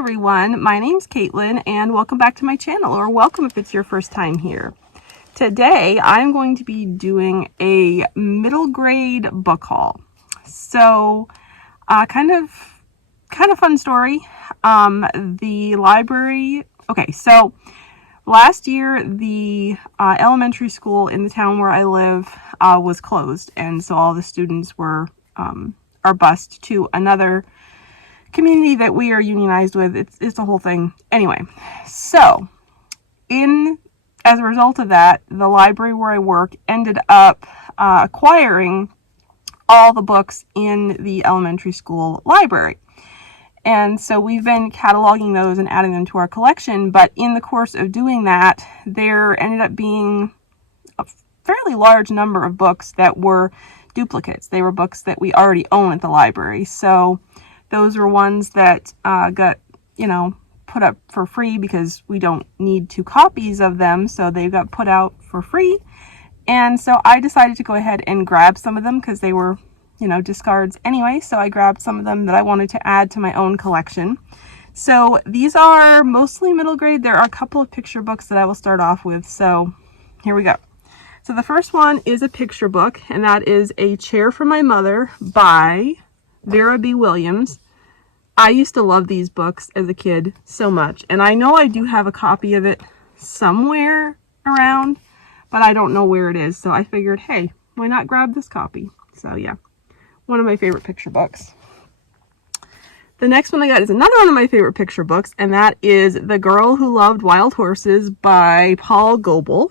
everyone, my name's Caitlyn and welcome back to my channel, or welcome if it's your first time here. Today I'm going to be doing a middle grade book haul. So kind of fun story. The library, okay, so last year the elementary school in the town where I live was closed, and so all the students were are bused to another community that we are unionized with. It's a whole thing. Anyway, so as a result of that, the library where I work ended up acquiring all the books in the elementary school library. And so we've been cataloging those and adding them to our collection, but in the course of doing that, there ended up being a fairly large number of books that were duplicates. They were books that we already own at the library. So those were ones that got, put up for free because we don't need 2 copies of them. So they got put out for free. And so I decided to go ahead and grab some of them because they were, discards anyway. So I grabbed some of them that I wanted to add to my own collection. So these are mostly middle grade. There are a couple of picture books that I will start off with. So here we go. So the first one is a picture book, and that is A Chair for My Mother by Vera B. Williams. I used to love these books as a kid so much, and I know I do have a copy of it somewhere around, but I don't know where it is, so I figured, hey, why not grab this copy? So yeah, one of my favorite picture books. The next one I got is another one of my favorite picture books, and that is The Girl Who Loved Wild Horses by Paul Goble.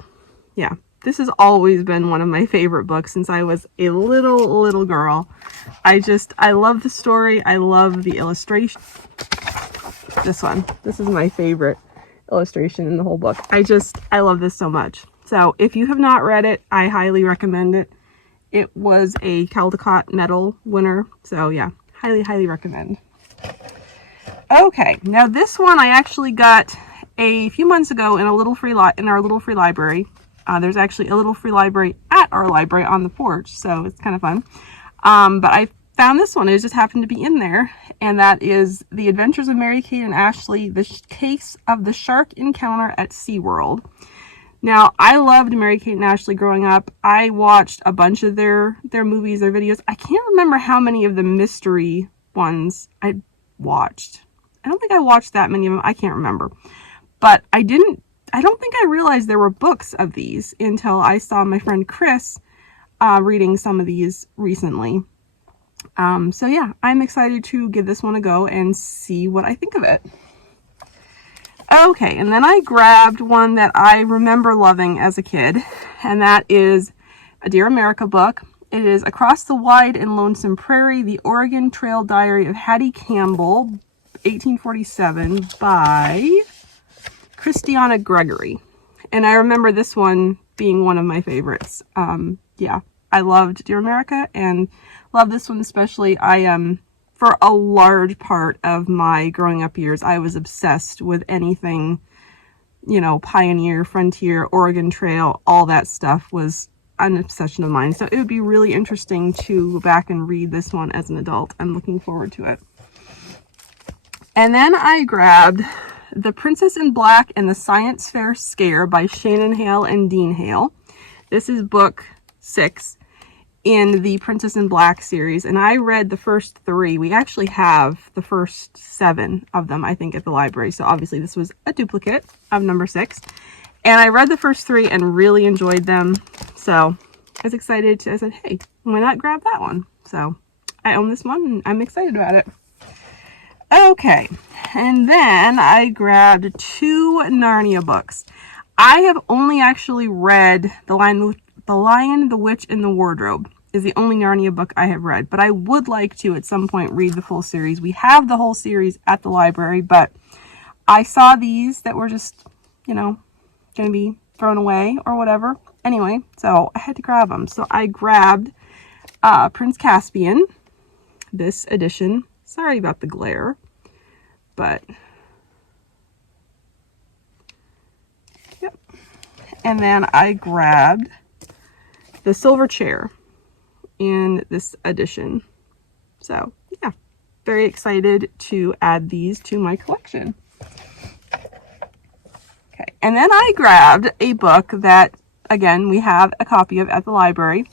Yeah, this has always been one of my favorite books since I was a little girl. I love the story. I love the illustration. This is my favorite illustration in the whole book. I love this so much. So if you have not read it, I highly recommend it. It was a Caldecott Medal winner. So yeah, highly recommend. Okay, now this one I actually got a few months ago in a little free in our little free library. There's actually a little free library at our library on the porch, so it's kind of fun. But I found this one. It just happened to be in there, and that is The Adventures of Mary-Kate and Ashley, The Case of the Shark Encounter at SeaWorld. Now, I loved Mary-Kate and Ashley growing up. I watched a bunch of their movies, their videos. I can't remember how many of the mystery ones I watched. I don't think I watched that many of them. I can't remember. But I don't think I realized there were books of these until I saw my friend Chris reading some of these recently. So yeah, I'm excited to give this one a go and see what I think of it. Okay, and then I grabbed one that I remember loving as a kid, and that is a Dear America book. It is Across the Wide and Lonesome Prairie, The Oregon Trail Diary of Hattie Campbell, 1847, by Kristiana Gregory. And I remember this one being one of my favorites. Yeah, I loved Dear America and love this one especially. For a large part of my growing up years, I was obsessed with anything, pioneer, frontier, Oregon Trail, all that stuff was an obsession of mine. So it would be really interesting to go back and read this one as an adult. I'm looking forward to it. And then I grabbed The Princess in Black and the Science Fair Scare by Shannon Hale and Dean Hale. This is book 6 in the Princess in Black series, and I read the first 3. We actually have the first 7 of them, I think, at the library, so obviously this was a duplicate of number 6. And I read the first 3 and really enjoyed them, so I was excited I said, hey, why not grab that one? So I own this one, and I'm excited about it. Okay, and then I grabbed 2 Narnia books. I have only actually read The Lion, the Witch, and the Wardrobe is the only Narnia book I have read, but I would like to at some point read the full series. We have the whole series at the library, but I saw these that were just, going to be thrown away or whatever. Anyway, so I had to grab them. So I grabbed Prince Caspian, this edition. Sorry about the glare, but yep. And then I grabbed The Silver Chair in this edition. So yeah, very excited to add these to my collection. Okay, and then I grabbed a book that, again, we have a copy of at the library.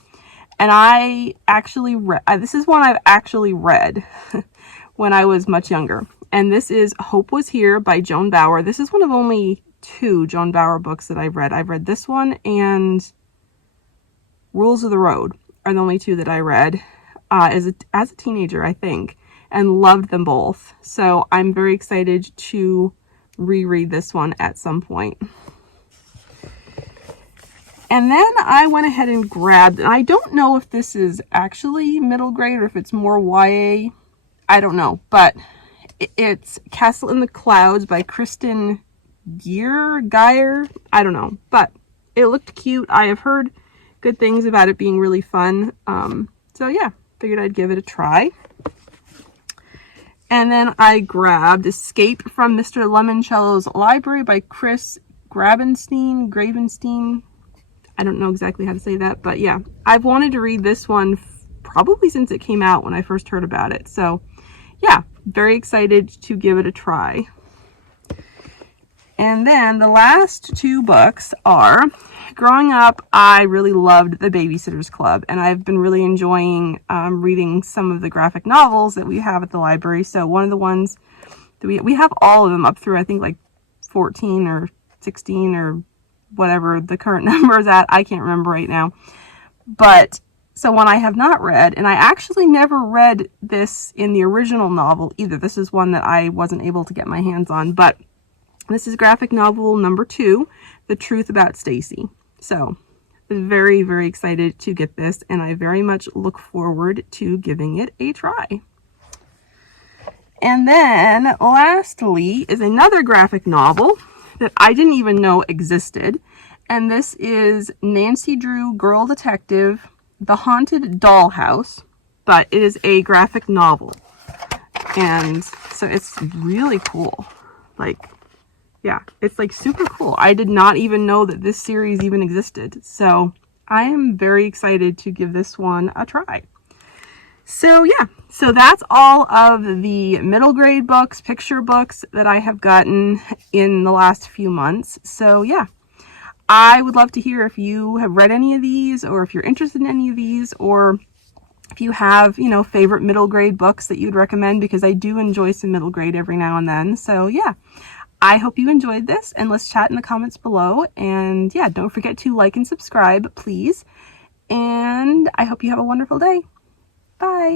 And I actually read, this is one I've actually read when I was much younger. And this is Hope Was Here by Joan Bauer. This is one of only 2 Joan Bauer books that I've read. I've read this one and Rules of the Road are the only 2 that I read as a teenager, I think, and loved them both. So I'm very excited to reread this one at some point. And then I went ahead and grabbed, and I don't know if this is actually middle grade or if it's more YA. I don't know, but it's Castle in the Clouds by Gier. I don't know, but it looked cute. I have heard good things about it being really fun. So yeah, figured I'd give it a try. And then I grabbed Escape from Mr. Lemoncello's Library by Grabenstein. I don't know exactly how to say that, but yeah, I've wanted to read this one probably since it came out when I first heard about it. So yeah, very excited to give it a try. And then the last 2 books are, growing up, I really loved The Babysitter's Club, and I've been really enjoying reading some of the graphic novels that we have at the library. So one of the ones that we have all of them up through, I think, like 14 or 16 or whatever the current number is at. I can't remember right now. But so one I have not read, and I actually never read this in the original novel either. This is one that I wasn't able to get my hands on, but this is graphic novel number 2, The Truth About Stacey. So very, very excited to get this, and I very much look forward to giving it a try. And then lastly is another graphic novel that I didn't even know existed. And this is Nancy Drew, Girl Detective, The Haunted Dollhouse, but it is a graphic novel. And so it's really cool. Like, yeah, it's like super cool. I did not even know that this series even existed. So I am very excited to give this one a try. So yeah, so that's all of the middle grade books, picture books that I have gotten in the last few months. So yeah, I would love to hear if you have read any of these, or if you're interested in any of these, or if you have, you know, favorite middle grade books that you'd recommend, because I do enjoy some middle grade every now and then. So yeah, I hope you enjoyed this, and let's chat in the comments below. And yeah, don't forget to like and subscribe, please. And I hope you have a wonderful day. Bye.